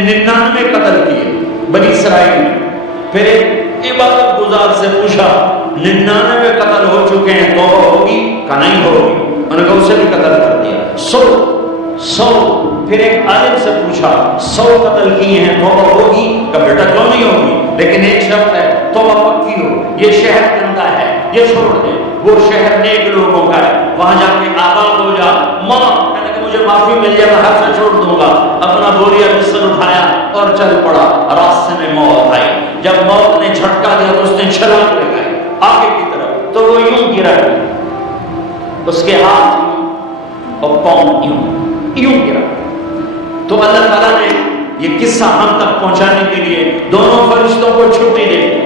99 قتل کیے بنی اسرائیل میں. پھر ایک عبادت گزار سے پوچھا 99 قتل ہو چکے ہیں، توبہ ہوگی کہ نہیں ہوگی؟ انہوں نے کہا اسے بھی قتل کر دیا. 100. پھر ایک عالم سے پوچھا 100 قتل کیے ہیں، توبہ ہوگی کہ بیٹا کیوں نہیں ہوگی؟ لیکن ایک شرط ہے، توبہ پکی ہو. یہ شہر گندا ہے، یہ چھوڑ دے. وہ شہر نیک لوگوں کا ہے، وہاں جا کے آباد ہو جا. ماں کہنے کہ مجھے معافی مل جائے میں حق سے چھوڑ دوں گا. اپنا بوریا بستر اٹھایا اور چل پڑا. راستے میں موت آئی. جب موت نے جھٹکا دیا تو اس نے چھلانگ لگائی آگے کی طرف، تو وہ یوں گرا. اس کے ہاتھ اور پاؤں یوں گرا. تو اللہ تعالیٰ نے یہ قصہ ہم تک پہنچانے کے لیے دونوں فرشتوں کو چھٹی دے دی.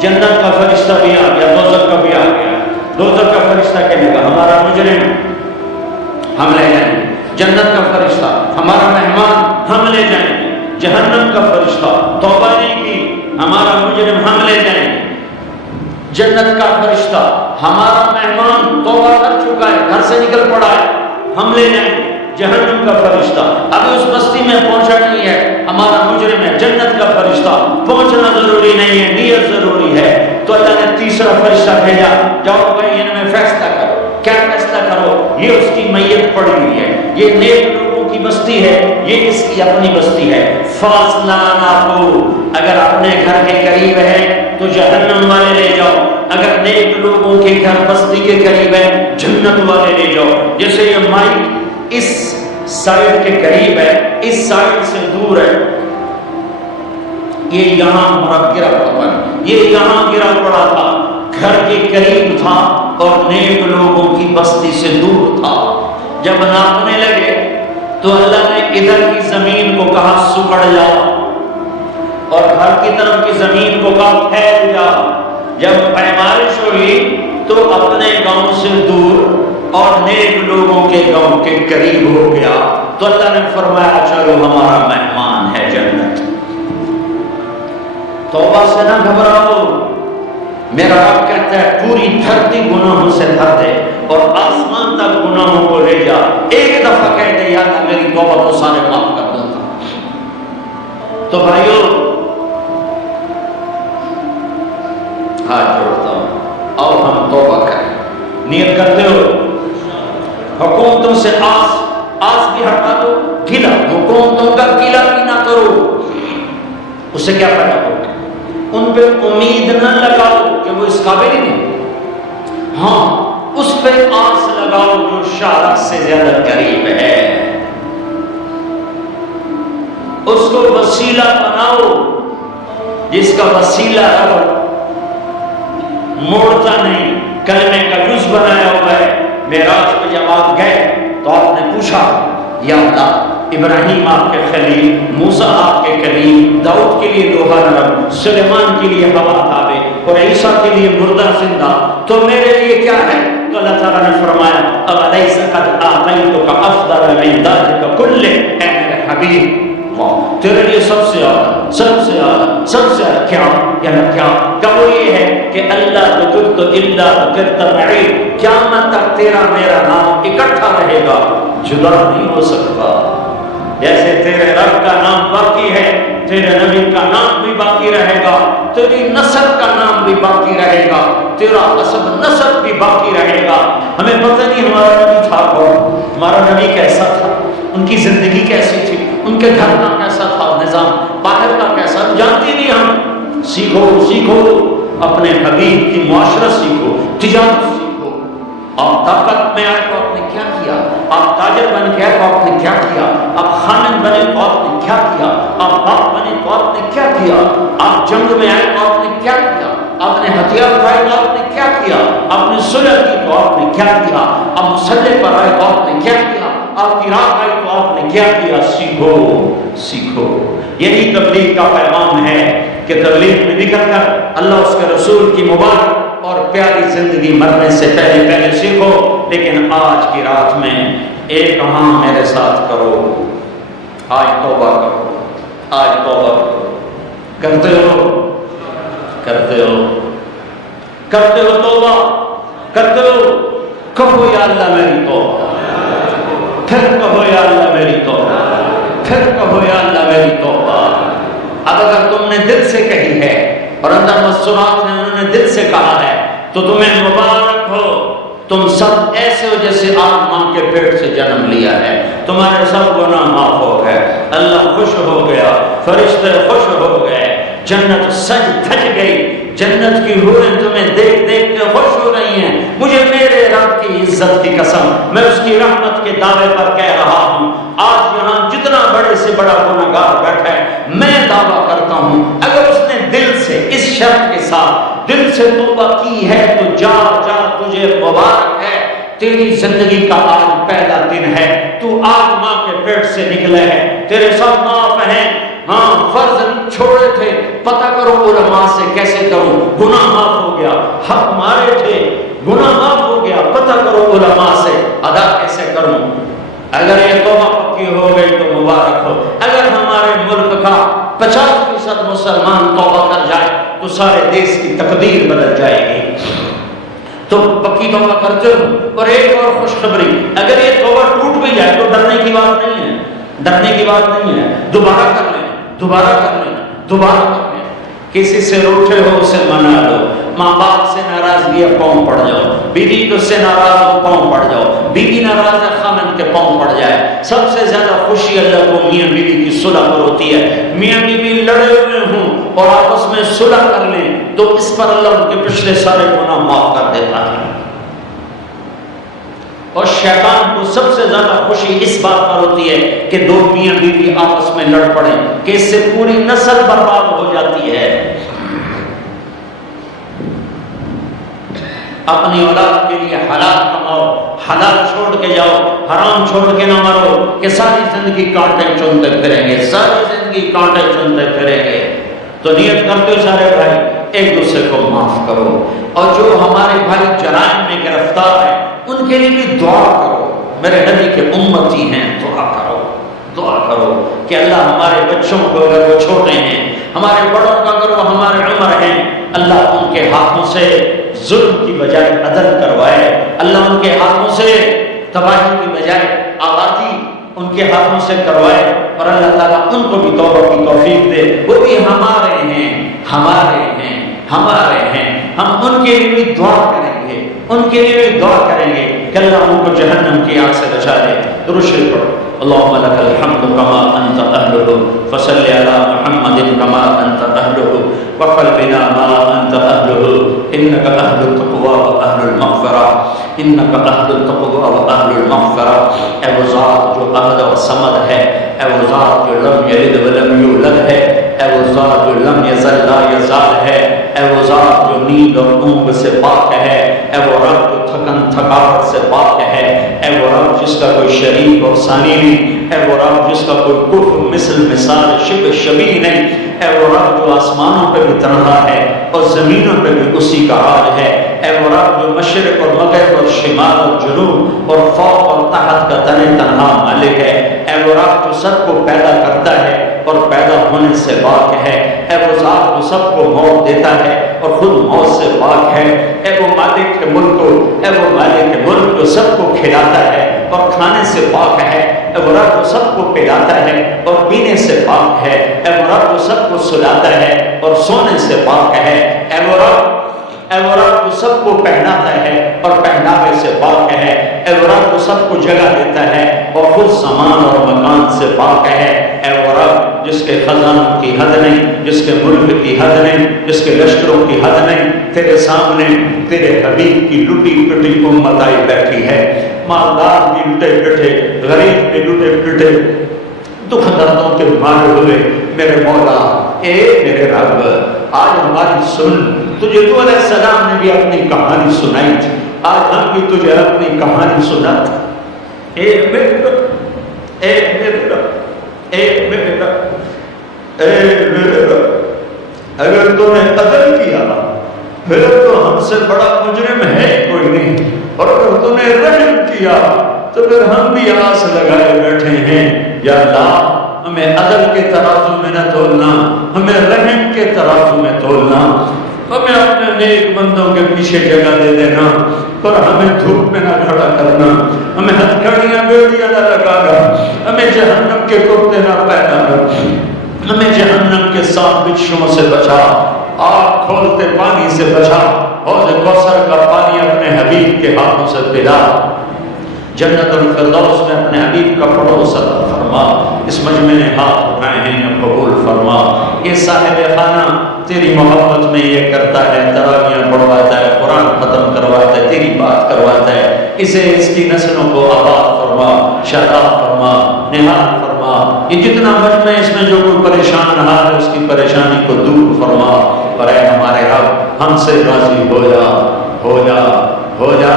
جنت کا فرشتہ بھی آ گیا، دوزخ کا بھی آ گیا. دوزخ کا فرشتہ کہنے کا ہمارا مجرم ہم لے جائیں گے. جنت کا فرشتہ ہمارا مہمان ہم لے جائیں گے. جہنم کا فرشتہ توبہ نہیں کی ہمارا مجرم ہم لے جائیں گے. جنت کا فرشتہ ہمارا مہمان توبہ کر چکا ہے، گھر سے نکل پڑا ہے، ہم لے جائیں گے. جہنم کا فرشتہ ابھی اس بستی میں پہنچا نہیں ہے، ہمارا مجرم ہے. جنت کا فرشتہ پہنچنا ضروری نہیں ہے، نیت ضروری ہے. تو اللہ نے تیسرا فرشتہ بھیجا، جاؤ بھائی ان میں فیصلہ کرو. کیا فیصلہ کرو؟ یہ اس کی میت پڑی ہوئی ہے، یہ نیک لوگوں کی بستی ہے، یہ اس کی اپنی بستی ہے. فاصلہ نہ ہو. اگر اپنے گھر کے قریب ہے تو جہنم والے لے جاؤ، اگر نیک لوگوں کے گھر بستی کے قریب ہے جنت والے لے جاؤ. جیسے یہ مائک اس سائڈ کے قریب ہے، اس سائڈ سے دور ہے. یہ یہاں گرا پڑا تھا، یہ یہاں گرا پڑا تھا، گھر کے قریب تھا اور نیک لوگوں کی بستی سے دور تھا. جب ناپنے لگے تو اللہ نے ادھر کی زمین کو کہا سکڑ جاؤ، اور گھر کی طرف کی زمین کو کہا پھیل جاؤ. جب پیمائش ہوئی تو اپنے گاؤں سے دور اور نیک لوگوں کے گاؤں کے قریب ہو گیا. تو اللہ نے فرمایا چلو ہمارا مہمان ہے جنت. توبہ سے نہ گھبراؤ. میرا رب کہتا ہے پوری دھرتی گناہوں سے بھر دے اور آسمان تک گناہوں کو لے جا. ایک دفعہ کہہ دے یا اللہ میری توبہ تو سارے معاف کر دوں گا. تو بھائیو ہاتھ جوڑتا ہوں، آؤ ہم توبہ کریں. نیت کرتے ہو؟ حکومتوں سے آس بھی ہٹا دو. گلا حکومتوں کا گلا بھی نہ کرو، اس سے کیا فائدہ ہوگا؟ ان پہ امید نہ لگاؤ کہ وہ اس قابل ہی نہیں. ہاں اس پہ آس لگاؤ جو شارک سے زیادہ قریب ہے. اس کو وسیلہ بناؤ جس کا وسیلہ رہو، موڑتا نہیں. کلمے کا جز بنایا ہوا ہے. معراج پہ جب آپ گئے تو آپ نے پوچھا یا اللہ ابراہیم آپ کے خلیل، موسیٰ آپ کے کلیم، داؤد کے لیے لوہا نرم، سلیمان کے لیے ہوا تابع اور عیسیٰ کے لیے مردہ زندہ، تو میرے لیے کیا ہے؟ تو اللہ تعالیٰ نے فرمایا اَوَلَيْسَ قَدْ أَعْطَيْتُكَ أَفْضَلَ مِنْ ذَلِكَ كُلِّهِ. اے میرے حبیب تیرے لیے سب سے اعلیٰ، سب سے اعلیٰ، سب سے اعلیٰ کیا؟ یعنی کیا کہ وہ یہ ہے کہ اللہ ذکرت الا ذکرت معی، قیامت تک تیرا میرا نام اکٹھا رہے گا، جدا نہیں ہو سکتا. جیسے تیرے رب کا نام باقی ہے، تیرے نبی کا نام بھی باقی رہے گا، تیری نسل کا نام بھی باقی رہے گا، تیرا اصل نسل بھی باقی رہے گا. ہمیں پتہ نہیں ہمارا نبی تھا کون، ہمارا نبی کیسا تھا، ان کی زندگی کیسی تھی، ان کے گھر کا کیسا تھا نظام، باہر کا کیسا، جانتے نہیں ہم. سیکھو سیکھو، اپنے حبیب کی معاشرت سیکھو، تجارت سیکھو. آپ طاقت میں آئے تو آپ نے کیا کیا، آپ تاجر بن کے آئے تو آپ نے کیا کیا، آپ خامن بنے تو آپ نے کیا کیا، آپ باپ بنے تو آپ نے کیا کیا، آپ جنگ میں آئے تو آپ نے کیا کیا، آپ نے ہتھیار اٹھائے تو آپ نے کیا کیا، آپ نے صلح کی تو آپ نے کیا کیا، آپ مسلح پر آئے تو آپ نے کیا کیا، آپ کی راہ آئی تو آپ نے کیا کیا. سیکھو سیکھو. یہی تبلیغ کا پیغام ہے کہ تبلیغ میں نکل کر اللہ اس کے رسول کی مبارک اور پیاری زندگی مرنے سے پہلے سیکھو. لیکن آج کی رات میں ایک کام میرے ساتھ کرو، آج توبہ کرو، آج توبہ کرو. کرتے ہو کرتے ہو کرتے ہو توبہ کرتے ہو؟ کہو یا اللہ میری توبہ، پھر کہو یا اللہ میری توبہ، پھر کہو یا اللہ میری توبہ. نے دل سے کہی ہے اور اندر مسورات نے انہوں نے دل سے کہا ہے، تو تمہیں مبارک ہو، تم سب ایسے ہو جیسے آپ ماں کے پیٹ سے جنم لیا ہے، تمہارے سب گناہ معاف ہو گئے، اللہ خوش ہو گیا، فرشتے خوش ہو گئے، جنت سج دھج گئی، جنت کی حوریں تمہیں دیکھ دیکھ کے خوش ہو رہی ہیں۔ مجھے میرے رب کی عزت کی قسم، میں اس کی رحمت کے دعوے پر کہہ رہا ہوں، آج یہاں جتنا بڑے سے بڑا گنہگار بیٹھا ہے، میں دعویٰ کرتا ہوں اگر اس نے دل سے اس شرط کے ساتھ دل سے توبہ کی ہے تو جا جا، تجھے مبارک ہے، تیری زندگی کا آج پہلا دن ہے، تو آج ماں کے پیٹ سے نکلے ہے، تیرے سب معاف ہیں۔ ہاں فرض چھوڑے تھے، پتہ کرو علماء سے کیسے کروں، گناہ معاف ہو گیا، حق مارے تھے، گناہ معاف ہو گیا، پتہ کرو علماء سے ادا کیسے کروں۔ اگر یہ توبہ پکی ہو گئی تو مبارک ہو۔ اگر ہمارے ملک کا 50% مسلمان توبہ کر جائے تو سارے دیش کی تقدیر بدل جائے گی۔ تو پکی توبہ کرتے ہو۔ اور ایک اور خوشخبری، اگر یہ توبہ ٹوٹ بھی جائے تو ڈرنے کی بات نہیں ہے، ڈرنے کی بات نہیں ہے، دوبارہ کر لیں، دوبارہ کر لیں، دوبارہ کر لیں۔ کسی سے روٹھے ہو اسے منا لو، ماں باپ سے ناراضگی ہے پاؤں پڑ جاؤ، بیوی تو سے ناراض ہو پاؤں پڑ جاؤ، بیوی ناراض ہے خامن کے پاؤں پڑ جائے۔ سب سے زیادہ خوشی اللہ کو میاں بیوی کی صلح پر ہوتی ہے۔ میاں بیوی لڑے ہوئے ہوں اور آپس میں صلح کر لیں تو اس پر اللہ ان کے پچھلے سارے گناہ معاف کر دیتا ہے۔ اور شیطان کو سب سے زیادہ خوشی اس بات پر ہوتی ہے کہ دو میاں بیوی آپس میں لڑ پڑیں کہ اس سے پوری نسل برباد ہو جاتی ہے۔ اپنی اولاد کے لیے حلال کماؤ، حلال چھوڑ کے جاؤ، حرام چھوڑ کے نہ مرو کہ ساری زندگی کانٹے چنتے پھریں گے، ساری زندگی کانٹے چنتے پھریں گے۔ تو نیت کرتے ہو سارے بھائی ایک دوسرے کو معاف کرو، اور جو ہمارے بھائی جرائم میں گرفتار ہیں ان کے لیے بھی دعا کرو، میرے نبی کے امتی ہیں، دعا کرو، دعا کرو کہ اللہ ہمارے بچوں کو اگر وہ چھوٹے ہیں، ہمارے بڑوں کو اگر وہ ہمارے عمر ہیں، اللہ ان کے ہاتھوں سے ظلم کی بجائے عدل کروائے، اللہ ان کے ہاتھوں سے تباہی کی بجائے آبادی ان کے ہاتھوں سے کروائے، اور اللہ تعالیٰ ان کو بھی توبہ کی توفیق دے۔ وہ بھی ہمارے ہیں، ہمارے ہیں، ہمارے ہیں، ہم ان کے لیے بھی دعا کریں گے، ان کے لیے بھی دعا کریں گے کہ اللہ ان کو جہنم کی آگ سے بچا دے۔ درود شریف پڑھو۔ اللهم لك الحمد كما أنت أهله فصل على محمد كما أنت أهله وفعل بنا ما أنت أهله إنك أهل التقوى وأهل المغفرة إنك أهل التقوى وأهل المغفرة۔ اے وہ ذات جو احد و صمد ہے، اے وہ ذات جو لم یلد ولم یولد ہے، اے وہ ذات جو لم یزل لا یزال ہے، اے وہ ذات جو نیند اور اونگ سے پاک ہے، اے وہ رب جو تھکن تھکاوٹ سے پاک ہے، اے وہ رب جس کا کوئی شریک اور ثانی نہیں، اے وہ رب جس کا کوئی کفر مثل مثال شبہ شبیہ نہیں، اے وہ رب جو آسمانوں پہ بھی تنہا ہے اور زمینوں پہ بھی اسی کا راج ہے، اے وہ رب جو مشرق اور مغرب اور شمال اور جنوب اور فوق اور تحت کا تن تنہا مالک ہے، اے وہ رب جو سب کو پیدا کرتا ہے اور پیدا ہونے سے پاک ہے، اے وہ ذات جو سب کو موت دیتا ہے اور خود موت سے پاک ہے، اے وہ مالک ملک، اے وہ مالک ملک جو سب کو کھلاتا ہے اور کھانے سے پاک ہے، اے وہ رب جو سب کو پلاتا ہے اور پینے سے پاک ہے، اے وہ رب جو سب کو سلاتا ہے اور سونے سے پاک ہے، اے وہ رب جو سب کو پہناتا ہے اور پہناوے سے پاک ہے، اے وہ رب جو سب کو جگہ دیتا ہے اور خود زمان اور مکان سے پاک ہے، اے وہ رب جس کے خزانوں کی حد نہیں، جس کے ملک کی حد نہیں، جس کے لشکروں کی حد نہیں، تیرے سامنے تیرے حبیب کی لٹی پٹی امت آئی بیٹھی ہے، مالدار بھی لٹے پٹے، غریب بھی لٹے پٹے، دکھ دردوں کے مارے ہوئے میرے مولا، اے میرے رب آج ہماری سن، تجھے تو علیہ السلام نے بھی اپنی کہانی سنائی تھی، آج ہم بھی تجھے اپنی کہانی سناتے، اے میرے رب، اے میرے رب، اے میرے رب، اے میرے رب، اگر تو نے عدل کیا پھر تو ہم سے بڑا مجرم ہے کوئی نہیں، اور اگر تو نے رحم کیا تو پھر ہم بھی آس لگائے بیٹھے ہیں، یا اللہ ہمیں عدل کے ترازو میں نہ تولنا، ہمیں رحم کے ترازو میں تولنا، ہمیں اپنے نیک بندوں کے پیچھے جگہ دے دینا، اور ہمیں دھوپ میں نہ کھڑا کرنا، ہمیں ہتھکڑیاں بیڑیاں نہ لگانا، ہمیں جہنم کے کتے نہ پہنانا، ہمیں جہنم جہنم کے 7 بچھوؤں سے بچا، آگ کھولتے پانی سے بچا، حوض کوثر کا پانی اپنے حبیب کے ہاتھوں سے پلا، جنت الفردوس میں اپنے حبیب کا پڑوس عطا فرما، اس مجمع نے ہاتھ اٹھائے ہیں انہیں قبول فرما۔ یہ صاحب خانہ تیری محبت میں یہ کرتا ہے، تراویحاں پڑھواتا ہے، قرآن ختم کرواتا ہے، تیری بات کرواتا ہے، اسے اس کی نسلوں کو آباد فرما، شاداب فرما، نہال فرما۔ یہ جتنا مجمع اس میں جو کوئی پریشان رہا ہے اس کی پریشانی کو دور فرما، اور اے ہمارے رب ہم سے راضی ہو جا، ہو جا، ہو جا۔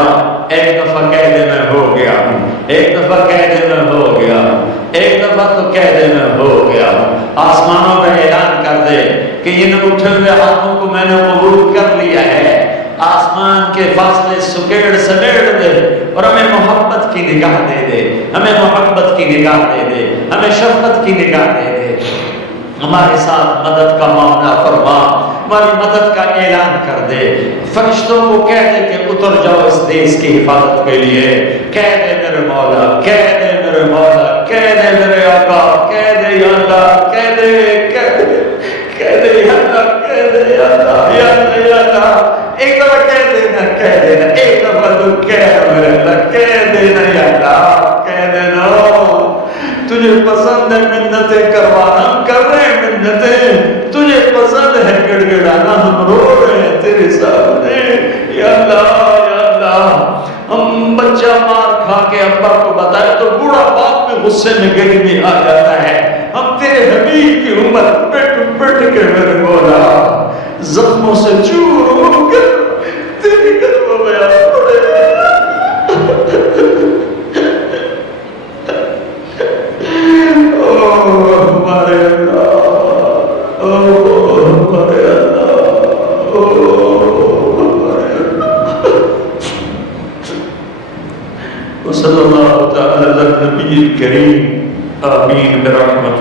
ایک دفعہ کہہ دے میں ہو گیا ہوں، ایک دفعہ کہہ دے میں ہو گیا ہوں، ایک دفعہ تو کہہ دے میں ہو گیا ہوں۔ آسمانوں میں اعلان کر دے کہ ان اٹھے ہوئے ہاتھوں کو میں نے قبول کر لیا ہے، آسمان کے فاصلے سکیڑ سمیٹ دے اور ہمیں محبت کی نگاہ دے دے، ہمیں محبت کی نگاہ دے دے، ہمیں شفقت کی نگاہ دے دے، ہمارے ساتھ مدد کا معاملہ فرما، ہماری مدد کا اعلان کر دے۔ فرشتوں کو کہہ دے کہ اتر جاؤ اس دیس کی حفاظت کے لیے، کہہ دے میرے مولا، کہہ دے میرے مولا، کہہ دے میرے آقا، کہہ دے یا اللہ، کہہ دے، کہہ دے، کہہ دے یا اللہ، کہہ دے یا اللہ، یا اللہ، یا اللہ۔ ایک دفعہ کہہ دینا، کہہ دینا، ایک دفعہ تو کہہ میرے اللہ، کہہ دینا یا اللہ، کہہ دینا۔ تجھے پسند ہے منتیں کروانا، ہم کر رہے ہیں منتیں، تجھے پسند ہے گڑ گڑانا، ہم رو رہے ہیں تیرے سامنے یا اللہ، یا اللہ۔ ہم بچہ مار کھا کے ابا کو بتائے تو بوڑھا باپ میں غصے میں گڑ میں آ جاتا ہے، ہم تیرے حبیب کی امت پٹ پٹ کے میرے مولا زخموں سے چور ہو کر تیری قدموں میں آ پڑے۔ ہمارے اللہ، ہمارے اللہ، ہمارے اللہ۔ وصلی اللہ تعالی علی النبی الکریم، آمین برحمتہ۔